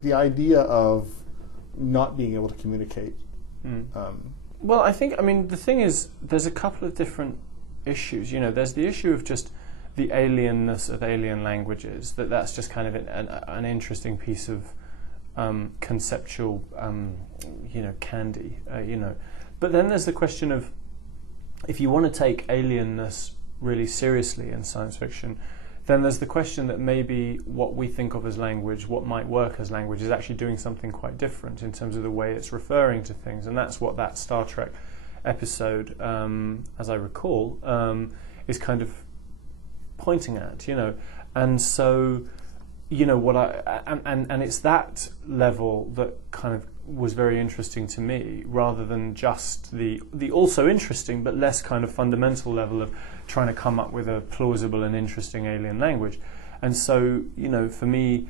The idea of not being able to communicate. Well, I mean, the thing is, there's a couple of different issues. There's the issue of just the alienness of alien languages, that's just kind of an interesting piece of conceptual, candy, But then there's the question of, if you want to take alienness really seriously in science fiction, then there's the question that maybe what we think of as language, what might work as language, is actually doing something quite different in terms of the way it's referring to things. And that's what that Star Trek episode, as I recall, is kind of pointing at, And so, and it's that level that kind of was very interesting to me, rather than just the also interesting but less kind of fundamental level of trying to come up with a plausible and interesting alien language. And so, for me,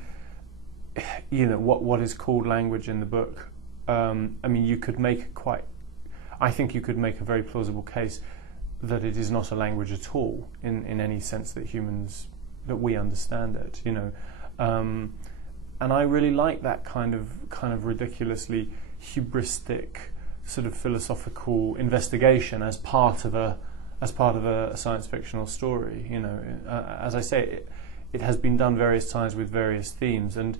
what is called language in the book, I mean, I think you could make a very plausible case that it is not a language at all in any sense that we understand it, and I really like that kind of ridiculously hubristic sort of philosophical investigation as part of a science fictional story. As I say, it has been done various times with various themes, and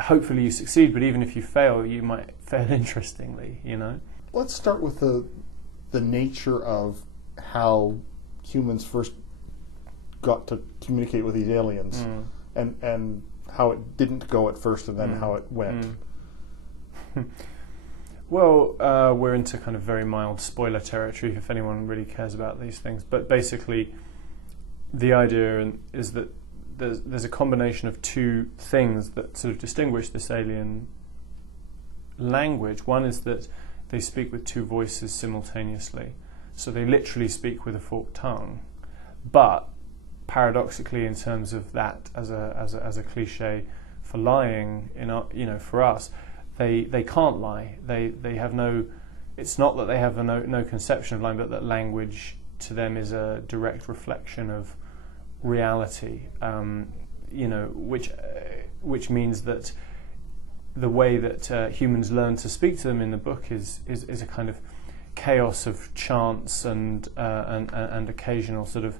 hopefully you succeed. But even if you fail, you might fail interestingly. Let's start with the nature of how humans first got to communicate with these aliens, and how it didn't go at first, and then how it went. Well, we're into kind of very mild spoiler territory if anyone really cares about these things. But basically, the idea is that there's a combination of two things that sort of distinguish this alien language. One is that they speak with two voices simultaneously, so they literally speak with a forked tongue. But paradoxically, in terms of that as a cliche for lying, for us, they can't lie. They have no. It's not that they have no conception of lying, but that language to them is a direct reflection of reality. Which means that the way that humans learn to speak to them in the book is a kind of chaos of chance and occasional sort of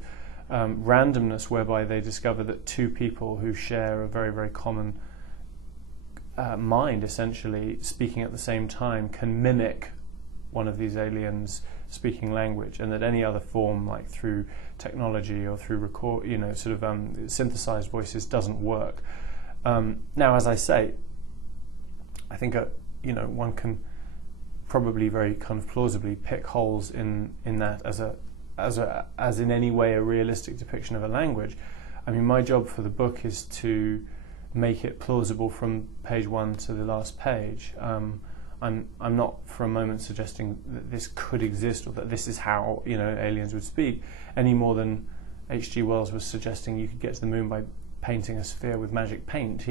randomness, whereby they discover that two people who share a very, very common mind, essentially speaking at the same time, can mimic one of these aliens speaking language, and that any other form, like through technology or through synthesized voices, doesn't work. Now, as I say, I think one can probably very kind of plausibly pick holes in that as in any way a realistic depiction of a language. I mean, my job for the book is to make it plausible from page 1 to the last page. I'm not for a moment suggesting that this could exist or that this is how aliens would speak, any more than H.G. Wells was suggesting you could get to the moon by painting a sphere with magic paint.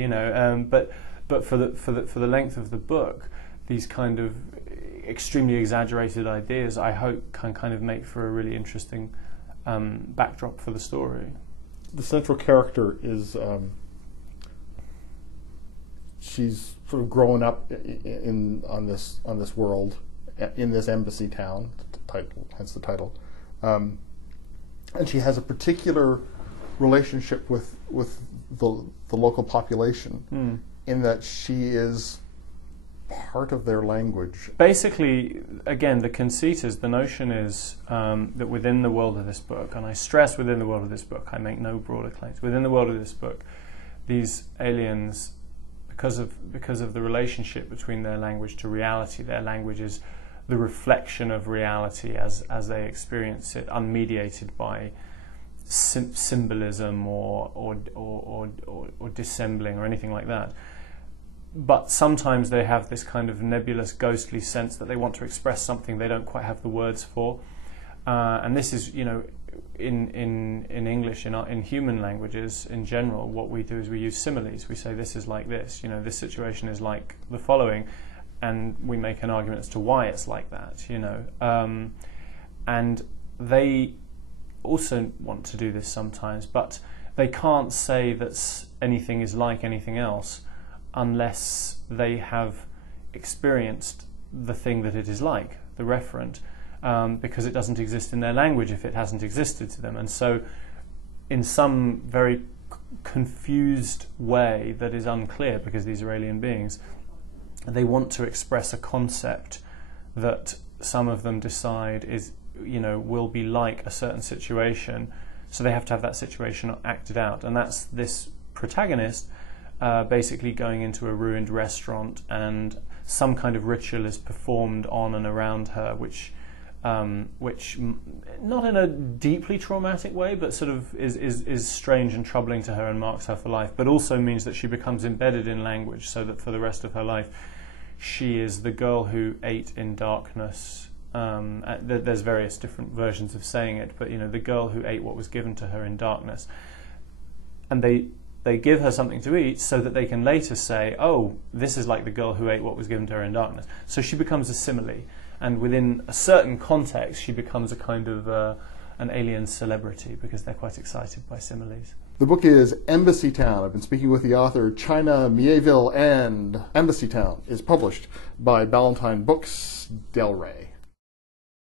But for the length of the book, these kind of extremely exaggerated ideas, I hope, can kind of make for a really interesting backdrop for the story. The central character is she's sort of growing up on this world, in this embassy town, hence the title, and she has a particular relationship with the local population, in that she is part of their language. Basically, again, the conceit is, the notion is that within the world of this book, and I stress within the world of this book, I make no broader claims, within the world of this book, these aliens, because of the relationship between their language to reality, their language is the reflection of reality as they experience it, unmediated by symbolism or dissembling or anything like that. But sometimes they have this kind of nebulous, ghostly sense that they want to express something they don't quite have the words for. And this is, in English, in human languages in general, what we do is we use similes. We say this is like this, this situation is like the following, and we make an argument as to why it's like that, and they also want to do this sometimes, but they can't say that anything is like anything else unless they have experienced the thing that it is like, the referent, because it doesn't exist in their language if it hasn't existed to them. And so in some very confused way that is unclear, because these are alien beings, they want to express a concept that some of them decide is, will be like a certain situation, so they have to have that situation acted out. And that's this protagonist basically going into a ruined restaurant, and some kind of ritual is performed on and around her, which not in a deeply traumatic way, but sort of is strange and troubling to her and marks her for life, but also means that she becomes embedded in language, so that for the rest of her life she is the girl who ate in darkness. There's various different versions of saying it, but the girl who ate what was given to her in darkness. And they give her something to eat so that they can later say, oh, this is like the girl who ate what was given to her in darkness. So she becomes a simile, and within a certain context she becomes a kind of an alien celebrity, because they're quite excited by similes. The book is Embassytown. I've been speaking with the author, China Miéville, and Embassytown is published by Ballantine Books, Del Rey.